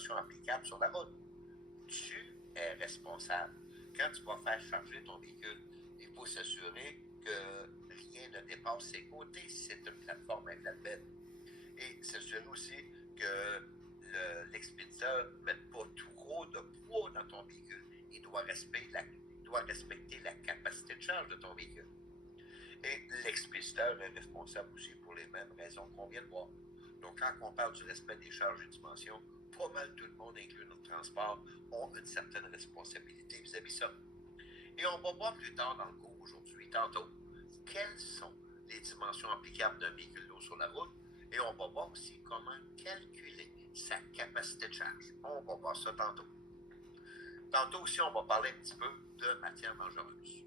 dimensions applicables sur la route. Tu es responsable. Quand tu vas faire charger ton véhicule, il faut s'assurer que rien ne dépasse ses côtés si c'est une plateforme inflatable. Et s'assurer aussi que l'expéditeur ne mette pas trop de poids dans ton véhicule. Il doit respecter la capacité de charge de ton véhicule. Et l'expéditeur est responsable aussi pour les mêmes raisons qu'on vient de voir. Donc, quand on parle du respect des charges et dimensions, pas mal tout le monde, inclus notre transport, ont une certaine responsabilité vis-à-vis de ça. Et on va voir plus tard dans le cours aujourd'hui, tantôt, quelles sont les dimensions applicables d'un véhicule lourd sur la route. Et on va voir aussi comment calculer sa capacité de charge. On va voir ça tantôt. Tantôt aussi, on va parler un petit peu de matières dangereuses.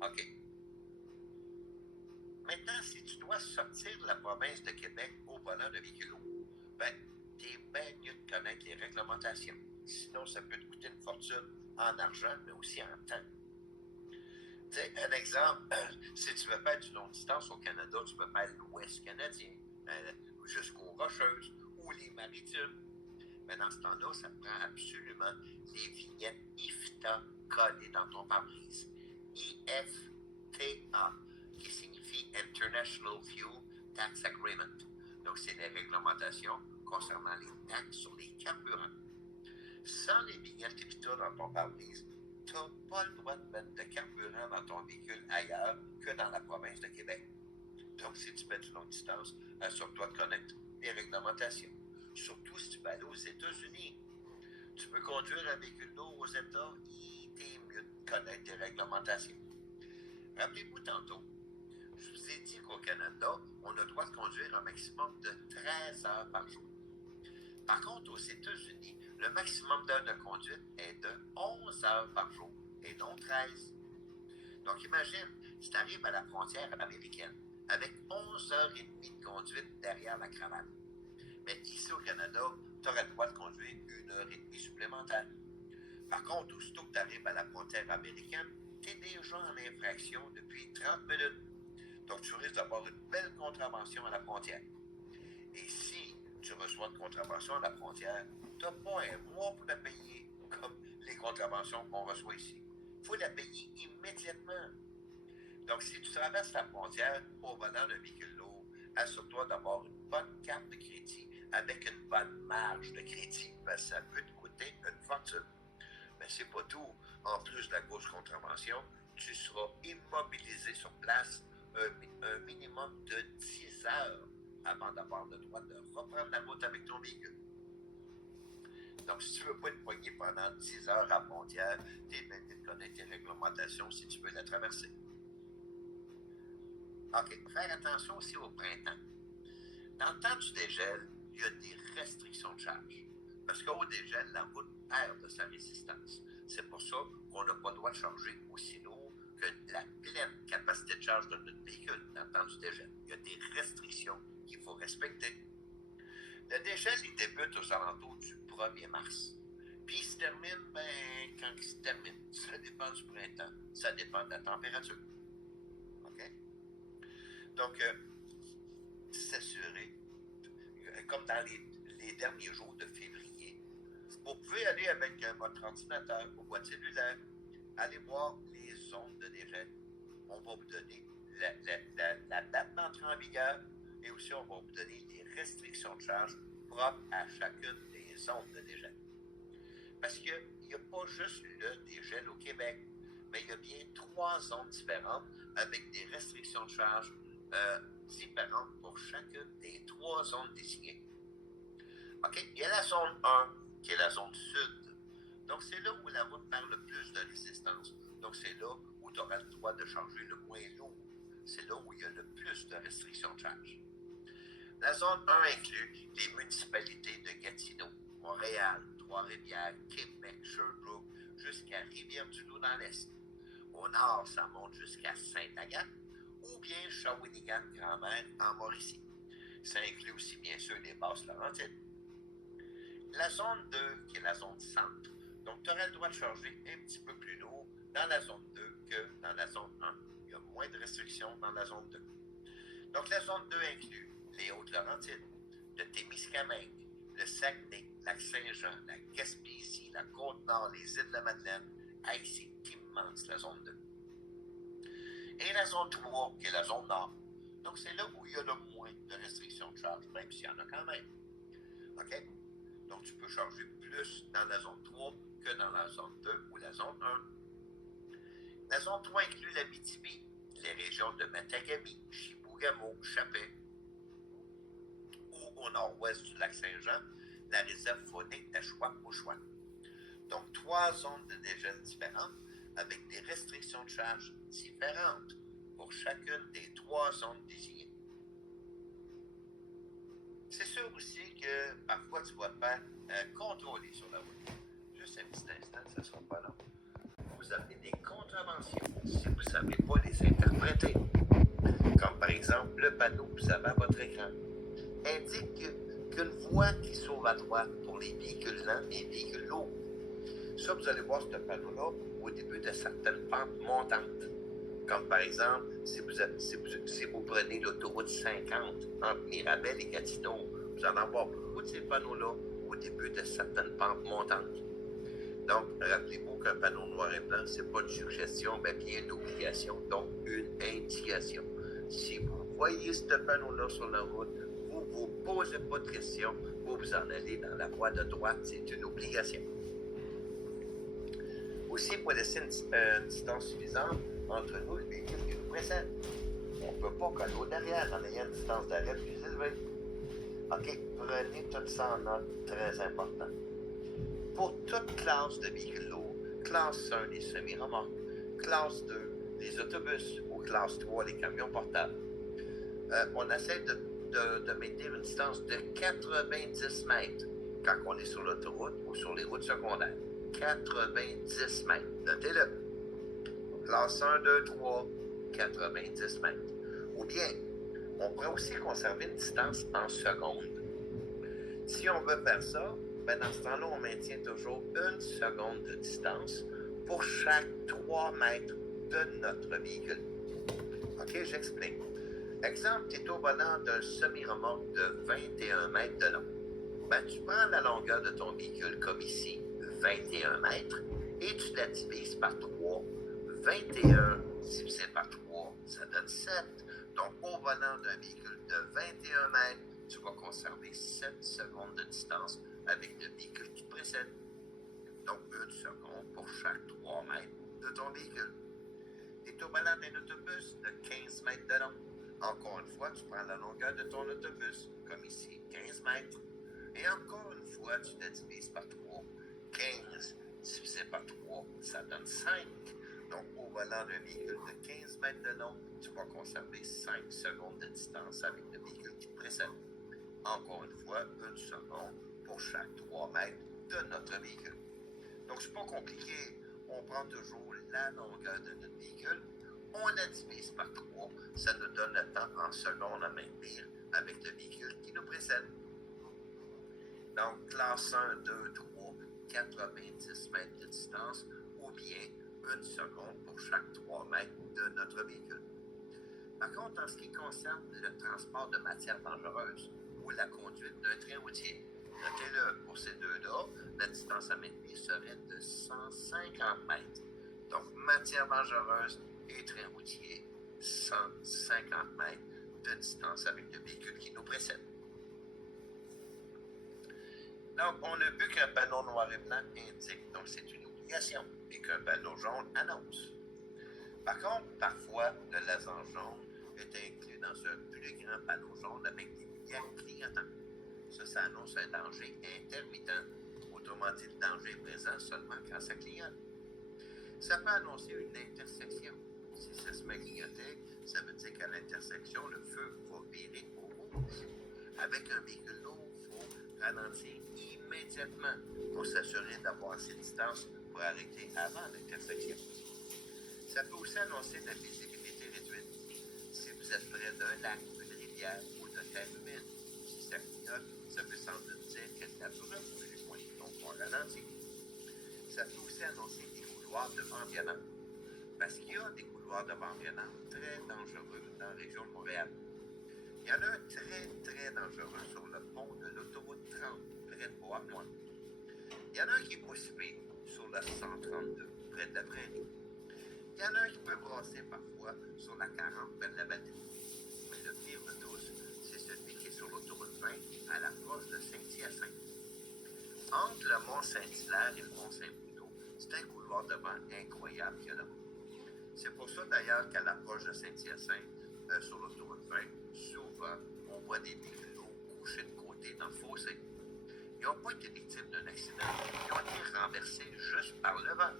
OK. Maintenant, si tu dois sortir de la province de Québec au volant de véhicule lourd, ben, t'es bien mieux de connaître les réglementations. Sinon, ça peut te coûter une fortune en argent, mais aussi en temps. T'sais, un exemple, si tu veux faire du longue distance au Canada, tu peux faire l'Ouest canadien, jusqu'aux Rocheuses ou les Maritimes. Mais dans ce temps-là, ça te prend absolument les vignettes IFTA collées dans ton pare-brise. IFTA, qui signifie International Fuel Tax Agreement. Donc, c'est les réglementations concernant les taxes sur les carburants. Sans les vignettes IFTA dans ton pare-brise, tu n'as pas le droit de mettre de carburant dans ton véhicule ailleurs que dans la province de Québec. Donc, si tu mets du longue distance, assure-toi de connaître les réglementations. Surtout si tu vas aller aux États-Unis. Tu peux conduire un véhicule lourd aux États et t'es mieux de connaître les réglementations. Rappelez-vous tantôt, je vous ai dit qu'au Canada, on a le droit de conduire un maximum de 13 heures par jour. Par contre, aux États-Unis, le maximum d'heures de conduite est de 11 heures par jour et non 13. Donc imagine, si tu arrives à la frontière américaine avec 11 heures et demie de conduite derrière la cravate. Mais ici au Canada, tu aurais le droit de conduire 1 heure et demie supplémentaire. Par contre, aussitôt que tu arrives à la frontière américaine, tu es déjà en infraction depuis 30 minutes. Donc, tu risques d'avoir une belle contravention à la frontière. Et si tu reçois une contravention à la frontière, tu n'as pas un mois pour la payer comme les contraventions qu'on reçoit ici. Il faut la payer immédiatement. Donc, si tu traverses la frontière au volant d'un véhicule lourd, assure-toi d'avoir une bonne carte de crédit avec une bonne marge de crédit, parce que ça peut te coûter une fortune. Mais c'est pas tout. En plus de la grosse contravention, tu seras immobilisé sur place un minimum de 10 heures avant d'avoir le droit de reprendre la route avec ton véhicule. Donc, si tu ne veux pas être poigné pendant 10 heures à la frontière, tu es bien de connaître tes réglementations si tu veux la traverser. OK. Faire attention aussi au printemps. Dans le temps du dégel, il y a des restrictions de charge. Parce qu'au dégel, la route perd de sa résistance. C'est pour ça qu'on n'a pas le droit de charger aussi lourd que la pleine capacité de charge de notre véhicule dans le temps du dégel. Il y a des restrictions qu'il faut respecter. Le dégel, il débute aux alentours du 1er mars. Puis il se termine, quand il se termine. Ça dépend du printemps. Ça dépend de la température. OK? Donc, s'assurer, comme dans les derniers jours de février, vous pouvez aller avec votre ordinateur ou votre cellulaire, aller voir les zones de dégel. On va vous donner la date d'entrée en vigueur et aussi on va vous donner les restrictions de charge propres à chacune des zones de dégel. Parce qu'il n'y a pas juste le dégel au Québec, mais il y a bien 3 zones différentes avec des restrictions de charge différentes pour chacune des 3 zones désignées. OK? Il y a la zone 1, qui est la zone sud. Donc, c'est là où la route perd le plus de résistance. Donc, c'est là où tu auras le droit de charger le moins lourd. C'est là où il y a le plus de restrictions de charge. La zone 1 inclut les municipalités de Gatineau, Montréal, Trois-Rivières, Québec, Sherbrooke, jusqu'à Rivière-du-Loup dans l'Est. Au nord, ça monte jusqu'à Sainte-Agathe ou bien Shawinigan-Grand-Mère en Mauricie. Ça inclut aussi, bien sûr, les Basses-Laurentides. La zone 2, qui est la zone centre, donc tu aurais le droit de charger un petit peu plus lourd dans la zone 2 que dans la zone 1. Il y a moins de restrictions dans la zone 2. Donc la zone 2 inclut les Hautes-Laurentides, le Témiscamingue, le Saguenay, Lac-Saint-Jean, la Gaspésie, la Côte-Nord, les îles de la Madeleine. Hey, c'est immense, la zone 2. Et la zone 3, qui est la zone Nord. Donc, c'est là où il y a le moins de restrictions de charge, même s'il y en a quand même. OK? Donc, tu peux charger plus dans la zone 3 que dans la zone 2 ou la zone 1. La zone 3 inclut l'Abitibi, les régions de Matagami, Chibougamau, Chapais, ou au nord-ouest du lac Saint-Jean, la réserve faunique d'Achouac-Mouchouac. Donc, 3 zones de dégel différentes avec des restrictions de charge différentes pour chacune des 3 zones désignées. C'est sûr aussi que parfois tu vas te faire contrôler sur la route. Juste un petit instant, ça ne sera pas long. Vous avez des contraventions si vous ne savez pas les interpréter. Comme par exemple le panneau que vous avez à votre écran indique qu'une voie qui s'ouvre à droite pour les véhicules lents et les véhicules lourds. Ça, vous allez voir ce panneau-là au début de certaines pentes montantes. Comme par exemple, si vous prenez l'autoroute 50 entre Mirabel et Gatineau, vous allez avoir beaucoup de ces panneaux-là au début de certaines pentes montantes. Donc, rappelez-vous qu'un panneau noir et blanc, ce n'est pas une suggestion, mais bien une obligation, donc une indication. Si vous voyez ce panneau-là sur la route, vous ne vous posez pas de questions, vous vous en allez dans la voie de droite, c'est une obligation. Aussi, il faut laisser une distance suffisante entre nous et le véhicule qui nous précède. On ne peut pas coller au derrière en ayant une distance d'arrêt plus élevée. OK, prenez tout ça en note, très important. Pour toute classe de véhicules lourds, classe 1, les semi-remorques, classe 2, les autobus, ou classe 3, les camions portables, on essaie de maintenir une distance de 90 mètres quand on est sur l'autoroute ou sur les routes secondaires. 90 mètres. Notez-le. Classe 1, 2, 3, 90 mètres. Ou bien, on pourrait aussi conserver une distance en secondes. Si on veut faire ça, ben dans ce temps-là, on maintient toujours 1 seconde de distance pour chaque 3 mètres de notre véhicule. OK, j'explique. Exemple, tu es au volant d'un semi-remorque de 21 mètres de long. Ben, tu prends la longueur de ton véhicule comme ici, 21 mètres, et tu la divises par 3. 21 divisé par 3, ça donne 7. Donc, au volant d'un véhicule de 21 mètres, tu vas conserver 7 secondes de distance avec le véhicule qui te précède. Donc, 1 seconde pour chaque 3 mètres de ton véhicule. Tu es au volant d'un autobus de 15 mètres de long. Encore une fois, tu prends la longueur de ton autobus, comme ici, 15 mètres. Et encore une fois, tu la divises par 3. 15 divisé par 3, ça donne 5. Donc, au volant d'un véhicule de 15 mètres de long, tu vas conserver 5 secondes de distance avec le véhicule qui te précède. Encore une fois, 1 seconde pour chaque 3 mètres de notre véhicule. Donc, c'est pas compliqué. On prend toujours la longueur de notre véhicule, on la divise par 3, ça nous donne le temps en secondes à maintenir avec le véhicule qui nous précède. Donc, classe 1, 2, 3, 90 mètres de distance ou bien 1 seconde pour chaque 3 mètres de notre véhicule. Par contre, en ce qui concerne le transport de matières dangereuses ou la conduite d'un train routier, notez-le, pour ces deux-là, la distance à maintenir serait de 150 mètres. Donc, matières dangereuses et train routier, 150 mètres de distance avec le véhicule qui nous précède. Donc, on a vu qu'un panneau noir et blanc indique, donc c'est une obligation, et qu'un panneau jaune annonce. Par contre, parfois, le laser jaune est inclus dans un plus grand panneau jaune avec des lumières clignotantes. Ça annonce un danger intermittent. Autrement dit, le danger est présent seulement quand ça clignote. Ça peut annoncer une intersection. Si ça se met à clignoter, ça veut dire qu'à l'intersection, le feu va virer au rouge. Avec un véhicule lourd, il faut ralentir immédiatement pour s'assurer d'avoir assez de distance pour arrêter avant l'intersection. Ça peut aussi annoncer de la visibilité réduite. Si vous êtes près d'un lac, d'une rivière ou de terre humide, si ça clignote, ça peut sembler dire que la nature plus loin, donc on ralentit. Ça peut aussi annoncer des couloirs de vent violent. Parce qu'il y a des couloirs de vent violent très dangereux dans la région de Montréal. Il y en a un très, très dangereux sur le pont de l'autoroute 30, Il y en a un qui est poursuivi sur la 132, près de la prairie. Il y en a un qui peut passer parfois sur la 40, près de la Vallée. Mais le pire de tous, c'est celui qui est sur l'autoroute 20 à l'approche de Saint-Hyacinthe. Entre le Mont-Saint-Hilaire et le Mont-Saint-Bruno, c'est un couloir de vent incroyable qu'il y a là-bas. C'est pour ça d'ailleurs qu'à l'approche de Saint-Hyacinthe, sur l'autoroute 20, souvent, on voit des véhicules couchés de côté dans le fossé. Ils n'ont pas été victimes d'un accident, ils ont été renversés juste par le vent.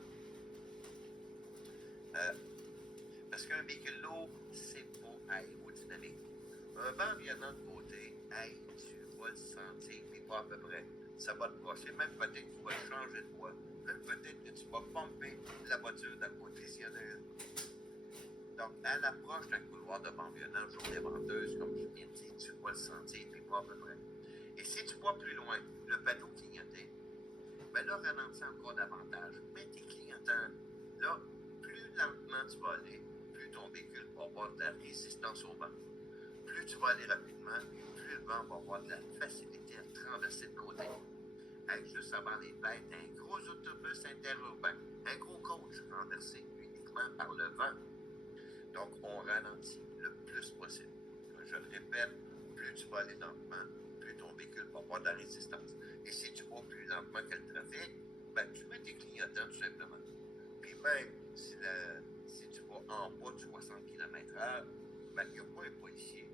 Parce qu'un véhicule lourd, c'est pas aérodynamique. Un vent violent de côté, hey, tu vas le sentir, mais pas à peu près. Ça va te brosser, même peut-être que tu vas changer de voie, même peut-être que tu vas pomper la voiture d'un conditionneur. Donc, à l'approche d'un couloir de vent violent, journée venteuse, comme je viens de dire, tu vas le sentir, mais pas à peu près. Et si tu vois plus loin le panneau clignoté, ben là, ralentis encore davantage. Mais tes clignotants, là, plus lentement tu vas aller, plus ton véhicule va avoir de la résistance au vent. Plus tu vas aller rapidement, plus le vent va avoir de la facilité à traverser de côté. Hey, juste avant les fêtes, un gros autobus interurbain, un gros coach renversé uniquement par le vent. Donc, on ralentit le plus possible. Je le répète, plus tu vas aller lentement, plus ton véhicule va avoir de la résistance. Et si tu vas plus lentement que le trafic, ben, tu mets tes clignotants tout simplement. Puis même si tu vas en bas de 60 km/h, ben, il n'y a pas un policier,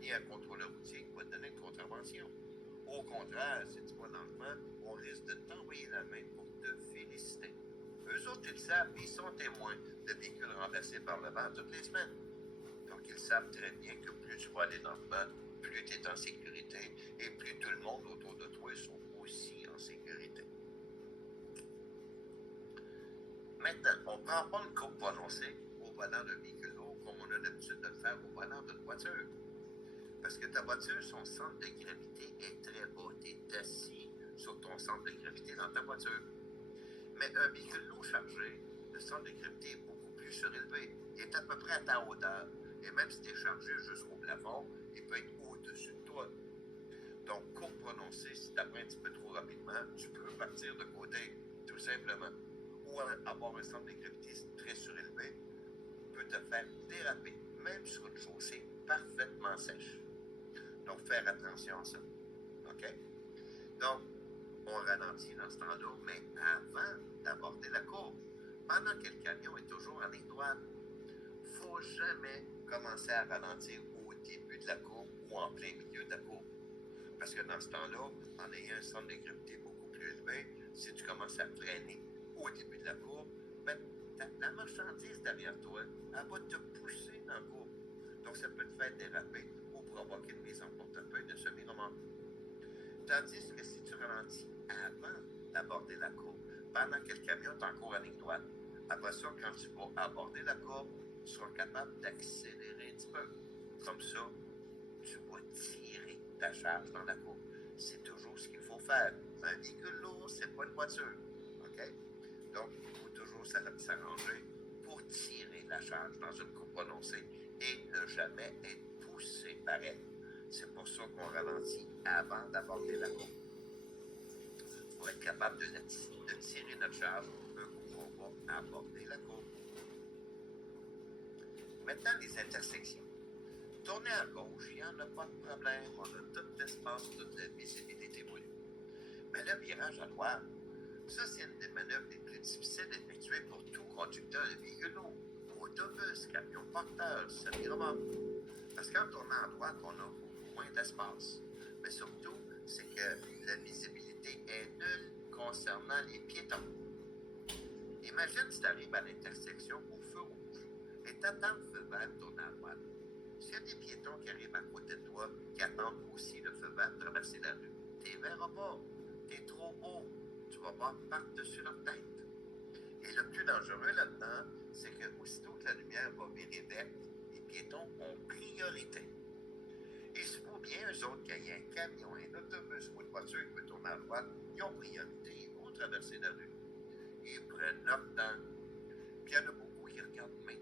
ni un contrôleur routier qui va te donner une contravention. Au contraire, si tu vas lentement, on risque de t'envoyer la main pour te féliciter. Eux autres, ils le savent, ils sont témoins de véhicules renversés par le vent toutes les semaines. Donc, ils savent très bien que plus tu vas aller lentement, plus tu es en sécurité et plus tout le monde autour de toi sont aussi en sécurité. Maintenant, on ne prend pas une courbe prononcée au volant d'un véhicule lourd comme on a l'habitude de le faire au volant d'une voiture. Parce que ta voiture, son centre de gravité est très bas. Tu es assis sur ton centre de gravité dans ta voiture. Mais un véhicule lourd chargé, le centre de gravité est beaucoup plus surélevé. Il est à peu près à ta hauteur. Et même si tu es chargé jusqu'au plafond, il peut être au-dessus de toi. Donc, courbe prononcée, si tu apprends un petit peu trop rapidement, tu peux partir de côté, tout simplement. Ou avoir un centre de gravité très surélevé peut te faire déraper, même sur une chaussée parfaitement sèche. Donc, faire attention à ça. OK? Donc, on ralentit dans ce temps-là, mais avant d'aborder la courbe, pendant que le camion est toujours en ligne droite, il ne faut jamais commencer à ralentir au début de la courbe ou en plein milieu de la courbe. Parce que dans ce temps-là, en ayant un centre de gravité beaucoup plus élevé, si tu commences à freiner au début de la courbe, ben, la marchandise derrière toi, elle va te pousser dans la courbe. Donc, ça peut te faire déraper ou provoquer une mise en portefeuille de semi-remorque. Tandis que si tu ralentis avant d'aborder la courbe, pendant que le camion est encore en ligne droite, après ça, quand tu vas aborder la courbe, tu seras capable d'accélérer un petit peu. Comme ça, tu vas tirer ta charge dans la courbe. C'est toujours ce qu'il faut faire. Un véhicule lourd, c'est pas une voiture. OK? Donc, il faut toujours s'arranger pour tirer la charge dans une courbe prononcée et ne jamais être poussé par elle. C'est pour ça qu'on ralentit avant d'aborder la courbe. Pour être capable de tirer notre charge un coup on va aborder la courbe. Maintenant, les intersections. Tourner à gauche, il n'y en a pas de problème. On a tout l'espace, toute la visibilité voulue. Mais le virage à droite, ça, c'est une des manœuvres les plus difficiles à effectuer pour tout conducteur de véhicule lourd, autobus, camion porteur, semi-remorque. Parce qu'en tournant à droite, on a beaucoup moins d'espace. Mais surtout, c'est que la visibilité est nulle concernant les piétons. Imagine si tu arrives à l'intersection au feu rouge et tu attends le feu vert de tourner à droite. S'il y a des piétons qui arrivent à côté de toi, qui attendent aussi le feu vert de traverser la rue, tu ne les verras pas. Tu es trop haut. Tu vas voir par-dessus leur tête. Et le plus dangereux là-dedans, c'est que aussitôt que la lumière va virer verte, les piétons ont priorité. Il se faut bien, eux autres, qu'il y ait un camion, un autobus ou une voiture qui veut tourner à droite, ils ont priorité, ils vont traverser la rue. Ils prennent leur temps. Puis il y en a beaucoup qui regardent même